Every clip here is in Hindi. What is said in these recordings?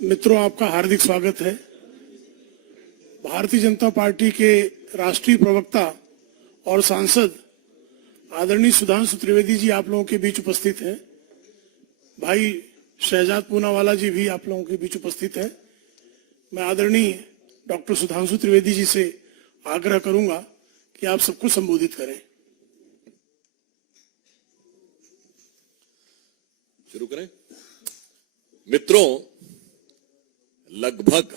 मित्रों, आपका हार्दिक स्वागत है। भारतीय जनता पार्टी के राष्ट्रीय प्रवक्ता और सांसद आदरणीय सुधांशु त्रिवेदी जी आप लोगों के बीच उपस्थित हैं। भाई शहजाद पूनावाला जी भी आप लोगों के बीच उपस्थित है। मैं आदरणीय डॉक्टर सुधांशु त्रिवेदी जी से आग्रह करूंगा कि आप सबको संबोधित करें। शुरू करें। मित्रों, लगभग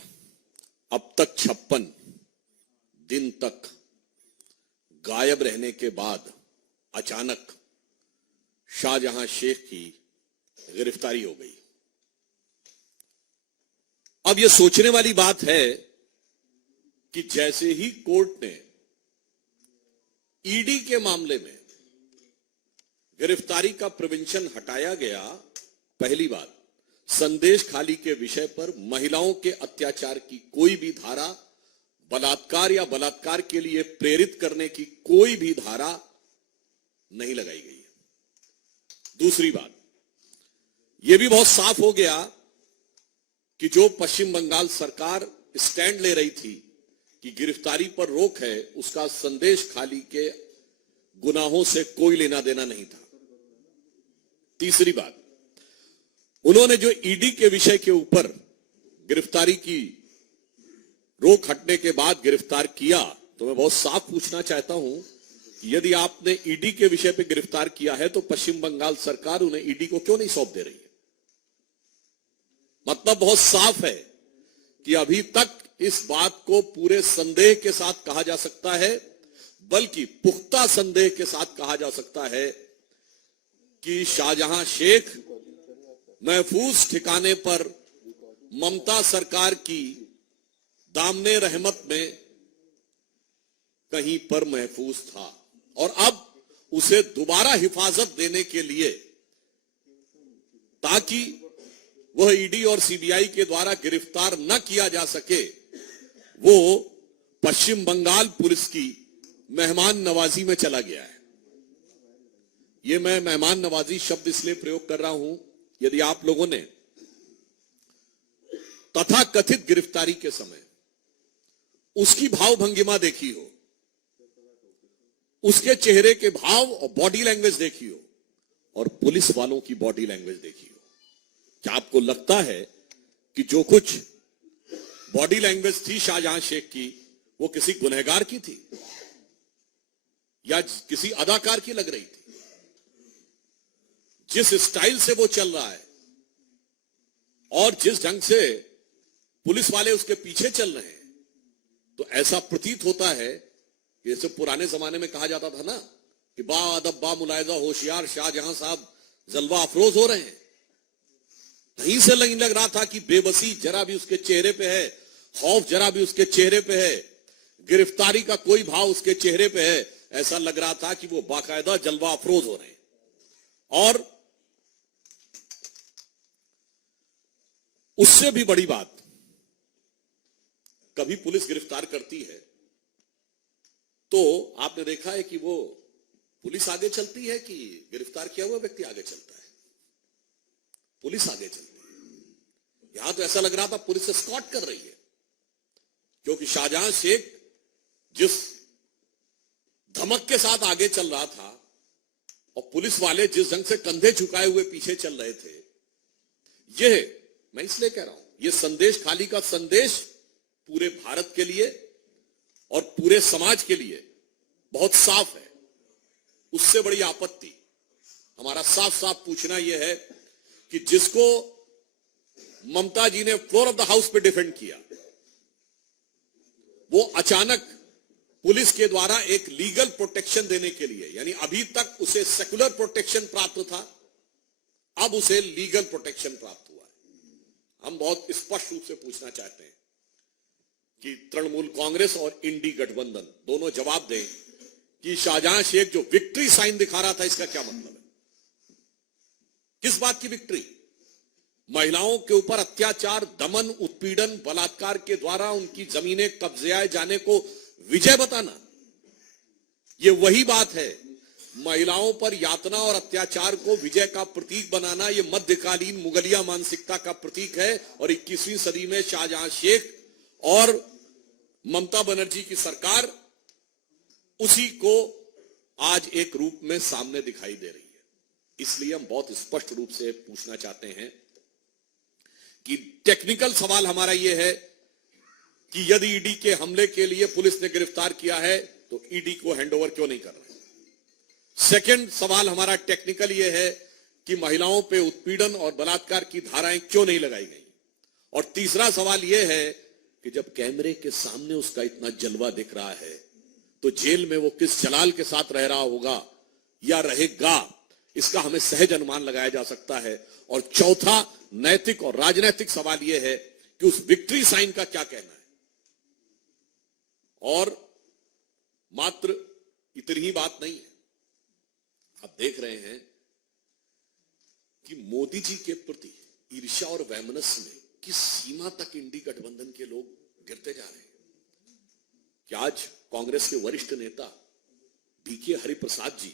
अब तक 56 दिन तक गायब रहने के बाद अचानक शाहजहां शेख की गिरफ्तारी हो गई। अब यह सोचने वाली बात है कि जैसे ही कोर्ट ने ईडी के मामले में गिरफ्तारी का प्रोविजन हटाया गया, पहली बात संदेश खाली के विषय पर महिलाओं के अत्याचार की कोई भी धारा, बलात्कार या बलात्कार के लिए प्रेरित करने की कोई भी धारा नहीं लगाई गई है। दूसरी बात यह भी बहुत साफ हो गया कि जो पश्चिम बंगाल सरकार स्टैंड ले रही थी कि गिरफ्तारी पर रोक है, उसका संदेश खाली के गुनाहों से कोई लेना देना नहीं था। तीसरी बात, उन्होंने जो ईडी के विषय के ऊपर गिरफ्तारी की रोक हटने के बाद गिरफ्तार किया, तो मैं बहुत साफ पूछना चाहता हूं, यदि आपने ईडी के विषय पे गिरफ्तार किया है तो पश्चिम बंगाल सरकार उन्हें ईडी को क्यों नहीं सौंप दे रही है? मतलब बहुत साफ है कि अभी तक इस बात को पूरे संदेह के साथ कहा जा सकता है, बल्कि पुख्ता संदेह के साथ कहा जा सकता है कि शाहजहां शेख महफूज ठिकाने पर ममता सरकार की दामने रहमत में कहीं पर महफूज था और अब उसे दोबारा हिफाजत देने के लिए, ताकि वह ईडी और सीबीआई के द्वारा गिरफ्तार न किया जा सके, वो पश्चिम बंगाल पुलिस की मेहमान नवाजी में चला गया है। यह मैं मेहमान नवाजी शब्द इसलिए प्रयोग कर रहा हूं, यदि आप लोगों ने तथाकथित गिरफ्तारी के समय उसकी भाव भंगिमा देखी हो, उसके चेहरे के भाव और बॉडी लैंग्वेज देखी हो, और पुलिस वालों की बॉडी लैंग्वेज देखी हो, क्या आपको लगता है कि जो कुछ बॉडी लैंग्वेज थी शाहजहां शेख की, वो किसी गुनहगार की थी या किसी अदाकार की लग रही थी? जिस स्टाइल से वो चल रहा है और जिस ढंग से पुलिस वाले उसके पीछे चल रहे हैं, तो ऐसा प्रतीत होता है कि जैसे पुराने जमाने में कहा जाता था ना कि बा अदब बा मुलायजा होशियार शाहजहां साहब जलवा अफरोज हो रहे हैं। कहीं से नहीं लग रहा था कि बेबसी जरा भी उसके चेहरे पे है, खौफ जरा भी उसके चेहरे पे है, गिरफ्तारी का कोई भाव उसके चेहरे पे है। ऐसा लग रहा था कि वो बाकायदा जलवा अफरोज हो रहे हैं। और उससे भी बड़ी बात, कभी पुलिस गिरफ्तार करती है तो आपने देखा है कि वो पुलिस आगे चलती है कि गिरफ्तार किया हुआ व्यक्ति आगे चलता है? पुलिस आगे चलती है। यहां तो ऐसा लग रहा था पुलिस एस्कॉर्ट कर रही है, क्योंकि शाहजहां शेख जिस धमक के साथ आगे चल रहा था और पुलिस वाले जिस ढंग से कंधे झुकाए हुए पीछे चल रहे थे, यह मैं इसलिए कह रहा हूं, यह संदेश खाली का संदेश पूरे भारत के लिए और पूरे समाज के लिए बहुत साफ है। उससे बड़ी आपत्ति हमारा साफ साफ पूछना यह है कि जिसको ममता जी ने फ्लोर ऑफ द हाउस पे डिफेंड किया, वो अचानक पुलिस के द्वारा एक लीगल प्रोटेक्शन देने के लिए, यानी अभी तक उसे सेकुलर प्रोटेक्शन प्राप्त था, अब उसे लीगल प्रोटेक्शन प्राप्त हुआ है। हम बहुत स्पष्ट रूप से पूछना चाहते हैं कि तृणमूल कांग्रेस और इंडी गठबंधन दोनों जवाब दें कि शाहजहां शेख जो विक्ट्री साइन दिखा रहा था, इसका क्या मतलब है? किस बात की विक्ट्री? महिलाओं के ऊपर अत्याचार, दमन, उत्पीड़न, बलात्कार के द्वारा उनकी जमीनें कब्जे जाने को विजय बताना, यह वही बात है महिलाओं पर यातना और अत्याचार को विजय का प्रतीक बनाना, यह मध्यकालीन मुगलिया मानसिकता का प्रतीक है। और 21वीं सदी में शाहजहां शेख और ममता बनर्जी की सरकार उसी को आज एक रूप में सामने दिखाई दे रही है। इसलिए हम बहुत स्पष्ट रूप से पूछना चाहते हैं कि टेक्निकल सवाल हमारा यह है कि यदि ईडी के हमले के लिए पुलिस ने गिरफ्तार किया है तो ईडी को हैंडओवर क्यों नहीं कर रहे। सेकंड सवाल हमारा टेक्निकल यह है कि महिलाओं पे उत्पीड़न और बलात्कार की धाराएं क्यों नहीं लगाई गई। और तीसरा सवाल यह है कि जब कैमरे के सामने उसका इतना जलवा दिख रहा है तो जेल में वो किस जलाल के साथ रह रहा होगा या रहेगा, इसका हमें सहज अनुमान लगाया जा सकता है। और चौथा नैतिक और राजनैतिक सवाल यह है कि उस विक्ट्री साइन का क्या कहना है। और मात्र इतनी ही बात नहीं है, आप देख रहे हैं कि मोदी जी के प्रति ईर्ष्या और वैमनस्य में किस सीमा तक इंडी गठबंधन के लोग गिरते जा रहे हैं कि आज कांग्रेस के वरिष्ठ नेता बीके हरिप्रसाद जी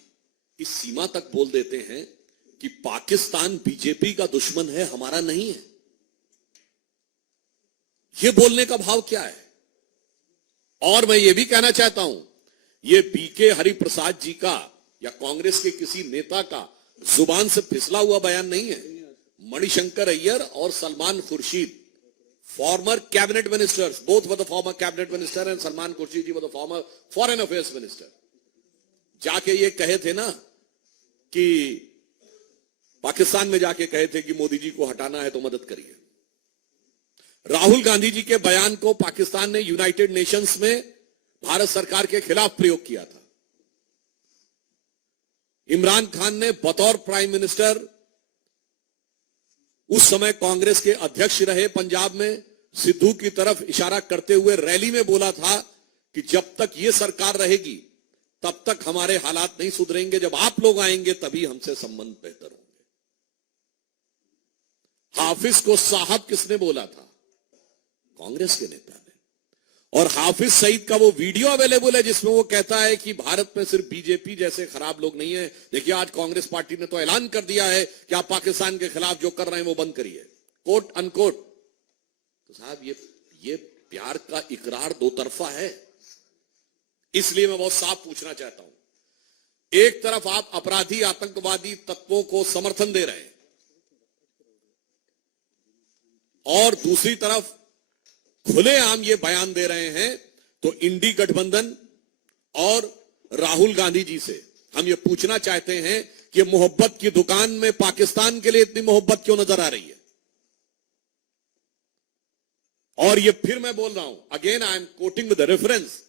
इस सीमा तक बोल देते हैं कि पाकिस्तान बीजेपी का दुश्मन है, हमारा नहीं है। यह बोलने का भाव क्या है। और मैं यह भी कहना चाहता हूं, यह बीके हरिप्रसाद जी का या कांग्रेस के किसी नेता का जुबान से फिसला हुआ बयान नहीं है। मणिशंकर अय्यर और Salman Khurshid, former cabinet ministers, both were the former cabinet minister and Salman Khurshid ji were the former foreign affairs minister, जाके ये कहे थे ना कि पाकिस्तान में जाके कहे थे कि मोदी जी को हटाना है तो मदद करिए। राहुल गांधी जी के बयान को पाकिस्तान ने यूनाइटेड नेशंस में भारत सरकार के खिलाफ प्रयोग किया था। इमरान खान ने बतौर प्राइम मिनिस्टर, उस समय कांग्रेस के अध्यक्ष रहे पंजाब में, सिद्धू की तरफ इशारा करते हुए रैली में बोला था कि जब तक ये सरकार रहेगी तब तक हमारे हालात नहीं सुधरेंगे, जब आप लोग आएंगे तभी हमसे संबंध बेहतर होंगे। हाफिज को साहब किसने बोला था? कांग्रेस के नेता ने। और हाफिज सईद का वो वीडियो अवेलेबल है जिसमें वो कहता है कि भारत में सिर्फ बीजेपी जैसे खराब लोग नहीं है। देखिए आज कांग्रेस पार्टी ने तो ऐलान कर दिया है कि आप पाकिस्तान के खिलाफ जो कर रहे हैं वो बंद करिए, कोट अनकोट। तो साहब ये प्यार का इकरार दो तरफा है। इसलिए मैं बहुत साफ पूछना चाहता हूं, एक तरफ आप अपराधी आतंकवादी तत्वों को समर्थन दे रहे हैं और दूसरी तरफ खुलेआम ये बयान दे रहे हैं, तो इंडी गठबंधन और राहुल गांधी जी से हम ये पूछना चाहते हैं कि मोहब्बत की दुकान में पाकिस्तान के लिए इतनी मोहब्बत क्यों नजर आ रही है। और ये फिर मैं बोल रहा हूं, again I am quoting with reference,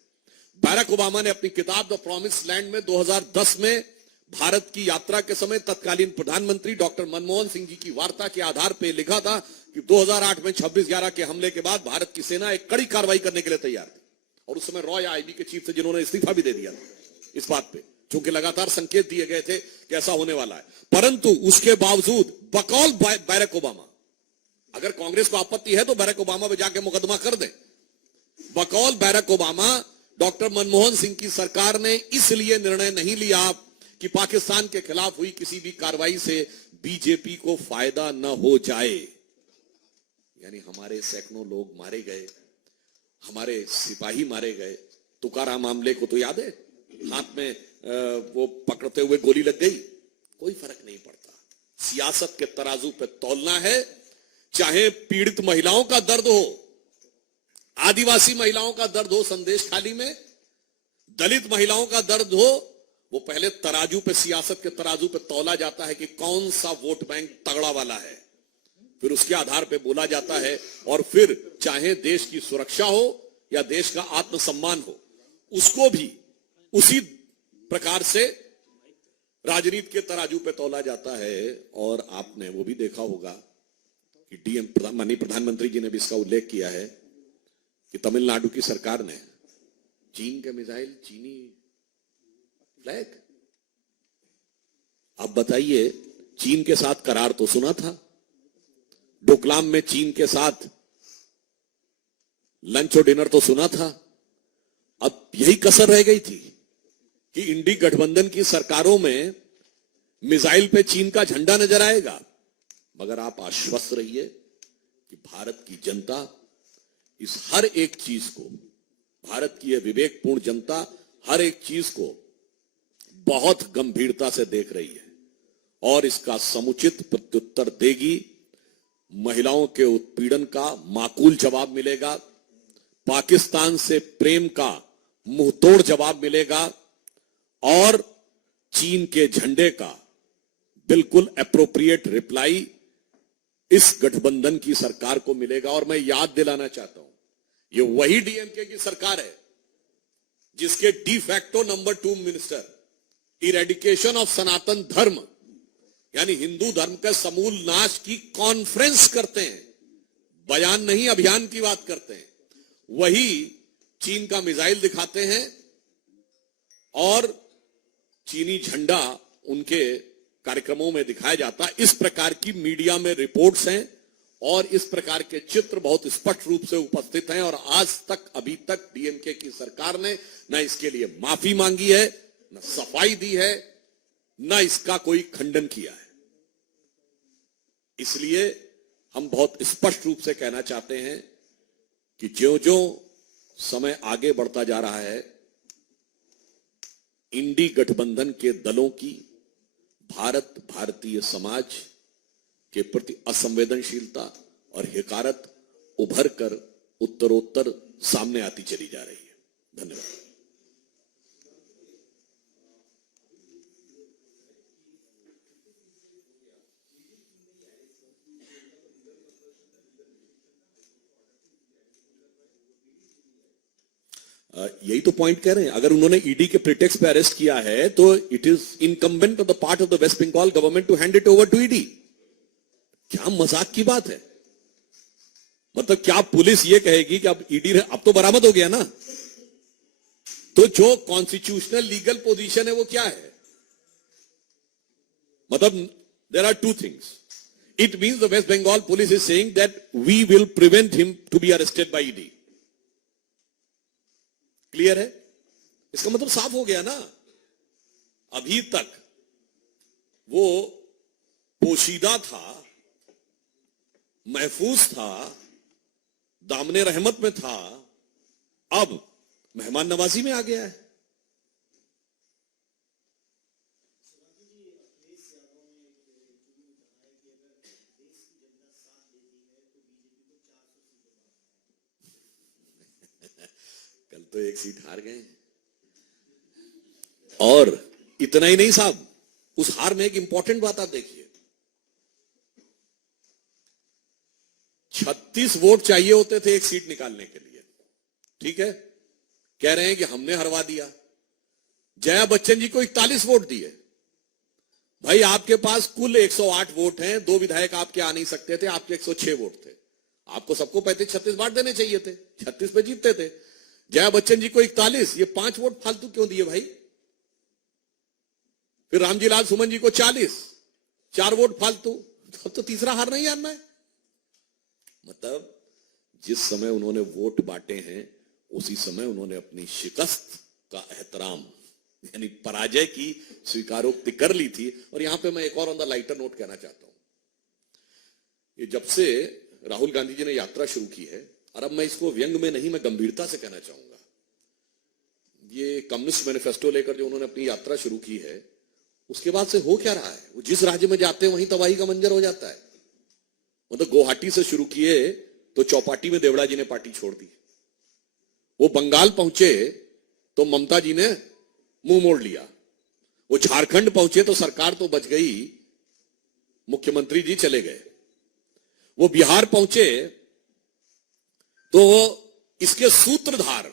Barack Obama ने अपनी किताब द प्रॉमिस लैंड में 2010 में भारत की यात्रा के समय तत्कालीन प्रधानमंत्री डॉक्टर मनमोहन सिंह जी की वार्ता के आधार पर लिखा था कि 2008 में 26/11 के हमले के बाद भारत की सेना एक कड़ी कार्रवाई करने के लिए तैयार थी। और उस समय रॉय आईबी के चीफ थे जिन्होंने इस्तीफा भी दे दिया था इस बात पे, क्योंकि लगातार संकेत दिए गए थे कि ऐसा होने वाला है। परंतु उसके बावजूद बकौल बैरक ओबामा, अगर कांग्रेस को आपत्ति है तो बैरक ओबामा पे जाके मुकदमा कर दें, बकौल Barack Obama doctor Manmohan Singh की सरकार ने इसलिए निर्णय नहीं लिया कि पाकिस्तान के खिलाफ हुई किसी भी कार्रवाई से बीजेपी को फायदा न हो जाए। यानी हमारे सैकड़ों लोग मारे गए, हमारे सिपाही मारे गए। तुकाराम मामले को तो याद है, हाथ में वो पकड़ते हुए गोली लग गई, कोई फर्क नहीं पड़ता। सियासत के तराजू पे तौलना है, चाहे पीड़ित महिलाओं का दर्द हो, आदिवासी महिलाओं का दर्द हो संदेश खाली में, दलित महिलाओं का दर्द हो, वो पहले तराजू पे, सियासत के तराजू पे तौला जाता है कि कौन सा वोट बैंक तगड़ा वाला है, फिर उसके आधार पे बोला जाता है। और फिर चाहे देश की सुरक्षा हो या देश का आत्मसम्मान हो, उसको भी उसी प्रकार से राजनीति के तराजू पे तौला जाता है। और आपने वो भी देखा होगा कि माननीय प्रधानमंत्री जी ने भी इसका उल्लेख किया है कि तमिलनाडु की सरकार ने चीन के मिसाइल, चीनी फ्लैग, अब बताइए, चीन के साथ करार तो सुना था, डोकलाम में चीन के साथ लंच और डिनर तो सुना था, अब यही कसर रह गई थी कि इंडी गठबंधन की सरकारों में मिसाइल पे चीन का झंडा नजर आएगा, मगर आप आश्वस्त रहिए कि भारत की जनता इस हर एक चीज को, भारत की यह विवेकपूर्ण जनता हर एक चीज को बहुत गंभीरता से देख रही है और इसका समुचित प्रत्युत्तर देगी। महिलाओं के उत्पीड़न का माकूल जवाब मिलेगा, पाकिस्तान से प्रेम का मुंहतोड़ जवाब मिलेगा और चीन के झंडे का बिल्कुल एप्रोप्रिएट रिप्लाई इस गठबंधन की सरकार को मिलेगा। और मैं याद दिलाना चाहता हूं, ये वही डीएमके की सरकार है जिसके de facto number 2 minister eradication of Sanatan Dharma यानी हिंदू धर्म के समूल नाश की कॉन्फ्रेंस करते हैं, बयान नहीं अभियान की बात करते हैं। वही चीन का मिसाइल दिखाते हैं और चीनी झंडा उनके कार्यक्रमों में दिखाया जाता है। इस प्रकार की मीडिया में रिपोर्ट्स हैं और इस प्रकार के चित्र बहुत स्पष्ट रूप से उपस्थित हैं और आज तक अभी तक डीएमके की सरकार ने न इसके लिए माफी मांगी है, न सफाई दी है, न इसका कोई खंडन किया है। इसलिए हम बहुत स्पष्ट रूप से कहना चाहते हैं कि ज्यों-ज्यों समय आगे बढ़ता जा रहा है, इंडी गठबंधन के दलों की भारतीय समाज के प्रति असंवेदनशीलता और हिकारत उभर कर उत्तरोत्तर सामने आती चली जा रही है। धन्यवाद। यही तो पॉइंट कह रहे हैं, अगर उन्होंने ईडी के प्रिटेक्स्ट पे अरेस्ट किया है तो it is incumbent on the part of the West Bengal government to hand it over to ED. क्या मजाक की बात है? मतलब क्या पुलिस ये कहेगी कि अब ईडी अब तो बरामद हो गया ना, तो जो कॉन्स्टिट्यूशनल लीगल पोजीशन है वो क्या है? मतलब there are two things. It means the West Bengal police is saying that we will prevent him to be arrested by ED. Clear है? इसका मतलब साफ हो गया ना, अभी तक वो पोशीदा था, महफूज था, दामने रहमत में था, अब मेहमान नवाजी में आ गया है। कल तो एक सीट हार गए और इतना ही नहीं साहब, उस हार में एक इंपॉर्टेंट बात आप देखिए, 36 वोट चाहिए होते थे एक सीट निकालने के लिए। ठीक है, कह रहे हैं कि हमने हरवा दिया। जया बच्चन जी को 41 वोट दिए। भाई आपके पास कुल 108 वोट हैं, 2 विधायक आपके आ नहीं सकते थे, आपके 106 वोट थे, आपको सबको 35-36 बांट देने चाहिए थे, 36 पे जीतते थे। जया बच्चन जी को 41, ये 5 वोट फालतू क्यों दिए भाई? फिर रामजी लाल सुमन जी को 40, 4 वोट फालतू, तो तीसरा हार नहीं आना है। मतलब जिस समय उन्होंने वोट बांटे हैं उसी समय उन्होंने अपनी शिकस्त का एहतराम यानी पराजय की स्वीकारोक्ति कर ली थी। और यहां पे मैं एक और ऑन द लाइटर नोट कहना चाहता हूं, ये जब से राहुल गांधी जी ने यात्रा शुरू की है, और अब मैं इसको व्यंग में नहीं, मैं गंभीरता से कहना चाहूंगा, ये कम्युनिस्ट मैनिफेस्टो लेकर जो उन्होंने अपनी यात्रा शुरू की है, उसके बाद से हो क्या रहा है? वो जिस राज्य में जाते हैं वहीं तबाही का मंजर हो जाता है। मतलब गुवाहाटी से शुरू किए तो चौपाटी में देवड़ा जी ने पार्टी छोड़ दी, वो बंगाल पहुंचे तो ममता जी ने मुंह मोड़ लिया, वो झारखंड पहुंचे तो सरकार तो बच गई, मुख्यमंत्री जी चले गए, वो बिहार पहुंचे तो इसके सूत्रधार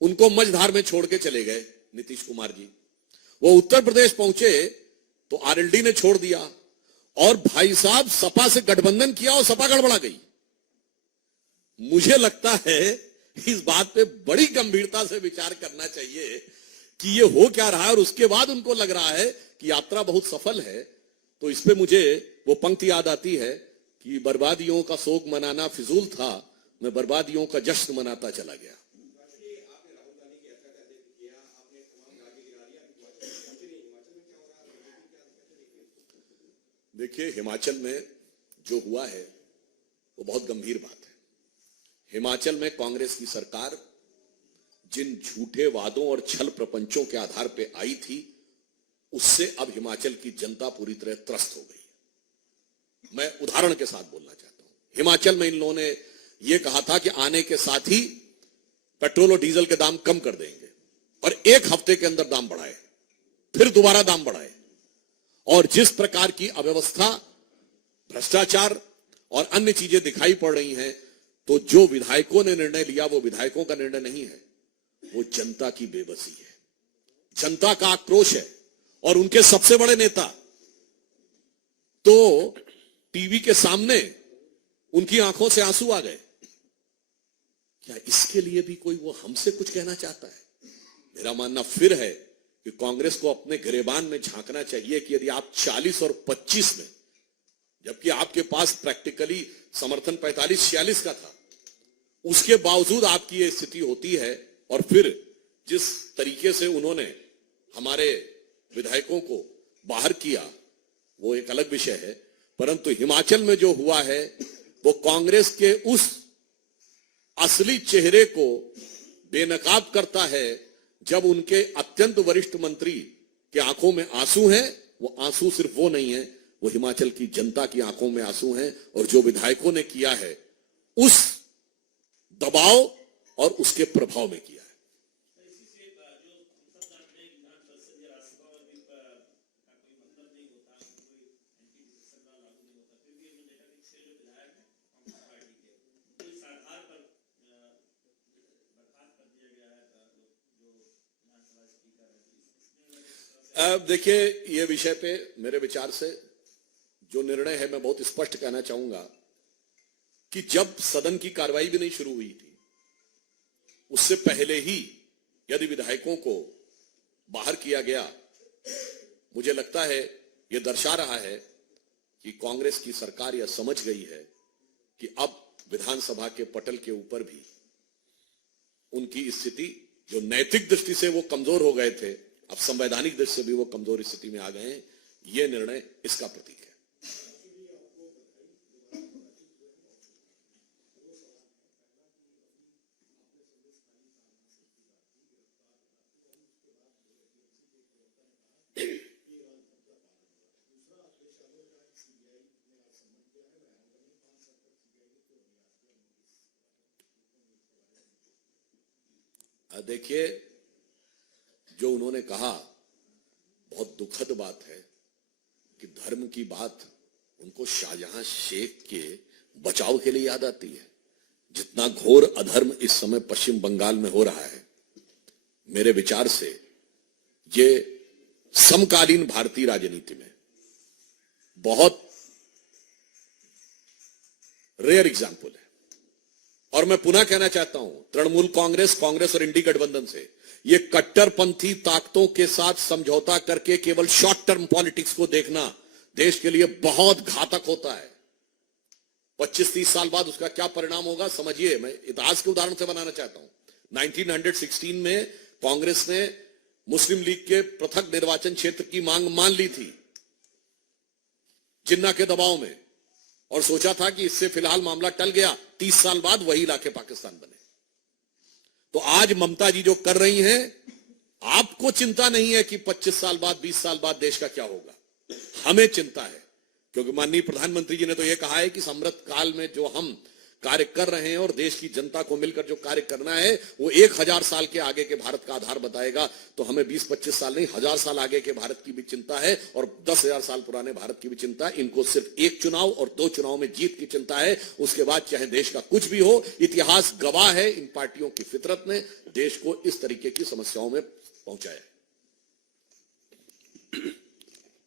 उनको मझधार में छोड़ के चले गए नीतीश कुमार जी, वो उत्तर प्रदेश पहुंचे तो आरएलडी ने छोड़ दिया, और भाई साहब सपा से गठबंधन किया और सपा गड़बड़ा गई। मुझे लगता है इस बात पे बड़ी गंभीरता से विचार करना चाहिए कि ये हो क्या रहा है, और उसके बाद उनको लग रहा है कि यात्रा बहुत सफल है। तो इस पे मुझे वो पंक्ति याद आती है कि बर्बादियों का शोक मनाना फिजूल था, मैं बर्बादियों का जश्न मनाता चला गया। देखिए, हिमाचल में जो हुआ है वो बहुत गंभीर बात है। हिमाचल में कांग्रेस की सरकार जिन झूठे वादों और छल प्रपंचों के आधार पे आई थी, उससे अब हिमाचल की जनता पूरी तरह त्रस्त हो गई है। मैं उदाहरण के साथ बोलना चाहता हूं। हिमाचल में इन लोगों ने यह कहा था कि आने के साथ ही पेट्रोल और डीजल के दाम कम कर देंगे, और एक हफ्ते के अंदर दाम बढ़ाए, फिर दोबारा दाम बढ़ाए। और जिस प्रकार की अव्यवस्था, भ्रष्टाचार और अन्य चीजें दिखाई पड़ रही हैं, तो जो विधायकों ने निर्णय लिया वो विधायकों का निर्णय नहीं है, वो जनता की बेबसी है, जनता का आक्रोश है। और उनके सबसे बड़े नेता तो टीवी के सामने उनकी आंखों से आंसू आ गए। क्या इसके लिए भी कोई वो हमसे कुछ कहना चाहता है? मेरा मानना फिर है कि कांग्रेस को अपने गिरेबान में झांकना चाहिए कि यदि आप 40 और 25 में, जबकि आपके पास प्रैक्टिकली समर्थन 45-46 का था, उसके बावजूद आपकी यह स्थिति होती है। और फिर जिस तरीके से उन्होंने हमारे विधायकों को बाहर किया, वो एक अलग विषय है। परंतु हिमाचल में जो हुआ है वो कांग्रेस के उस असली चेहरे को बेनकाब करता है, जब उनके अत्यंत वरिष्ठ मंत्री के आंखों में आंसू हैं। वो आंसू सिर्फ वो नहीं है, वो हिमाचल की जनता की आंखों में आंसू हैं। और जो विधायकों ने किया है उस दबाव और उसके प्रभाव में किया है। अब देखिए, ये विषय पे मेरे विचार से जो निर्णय है, मैं बहुत स्पष्ट कहना चाहूंगा कि जब सदन की कार्रवाई भी नहीं शुरू हुई थी, उससे पहले ही यदि विधायकों को बाहर किया गया, मुझे लगता है यह दर्शा रहा है कि कांग्रेस की सरकार यह समझ गई है कि अब विधानसभा के पटल के ऊपर भी उनकी स्थिति, जो नैतिक दृष्टि से वो कमजोर हो गए थे, अब संवैधानिक दृष्टि से भी वो कमजोर स्थिति में आ गए हैं। ये निर्णय इसका प्रतीक है। देखिए, जो उन्होंने कहा, बहुत दुखद बात है कि धर्म की बात उनको शाहजहां शेख के बचाव के लिए याद आती है। जितना घोर अधर्म इस समय पश्चिम बंगाल में हो रहा है, मेरे विचार से ये समकालीन भारतीय राजनीति में बहुत रेयर एग्जाम्पल है। और मैं पुनः कहना चाहता हूं, तृणमूल कांग्रेस, कांग्रेस और इंडी गठबंधन से ये कट्टरपंथी ताकतों के साथ समझौता करके केवल शॉर्ट टर्म पॉलिटिक्स को देखना देश के लिए बहुत घातक होता है। 25-30 साल बाद उसका क्या परिणाम होगा समझिए। मैं इतिहास के उदाहरण से बनाना चाहता हूं। 1916 में कांग्रेस ने मुस्लिम लीग के पृथक निर्वाचन क्षेत्र की मांग मान ली थी जिन्ना के दबाव में, और सोचा था कि इससे फिलहाल मामला टल गया। 30 साल बाद वही इलाके पाकिस्तान बने। तो आज ममता जी जो कर रही हैं, आपको चिंता नहीं है कि 25 साल बाद, 20 साल बाद देश का क्या होगा। हमें चिंता है, क्योंकि माननीय प्रधानमंत्री जी ने तो यह कहा है कि अमृत काल में जो हम कार्य कर रहे हैं और देश की जनता को मिलकर जो कार्य करना है, वो 1000 साल के आगे के भारत का आधार बताएगा। तो हमें 20-25 साल नहीं, 1000 साल आगे के भारत की भी चिंता है, और 10,000 साल पुराने भारत की भी चिंता है। इनको सिर्फ एक चुनाव और 2 चुनाव में जीत की चिंता है। उसके बाद चाहे देश का कुछ भी हो, इतिहास गवाह है इन पार्टियों की फितरत ने देश को इस तरीके की समस्याओं में पहुंचाया।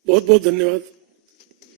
बहुत बहुत धन्यवाद।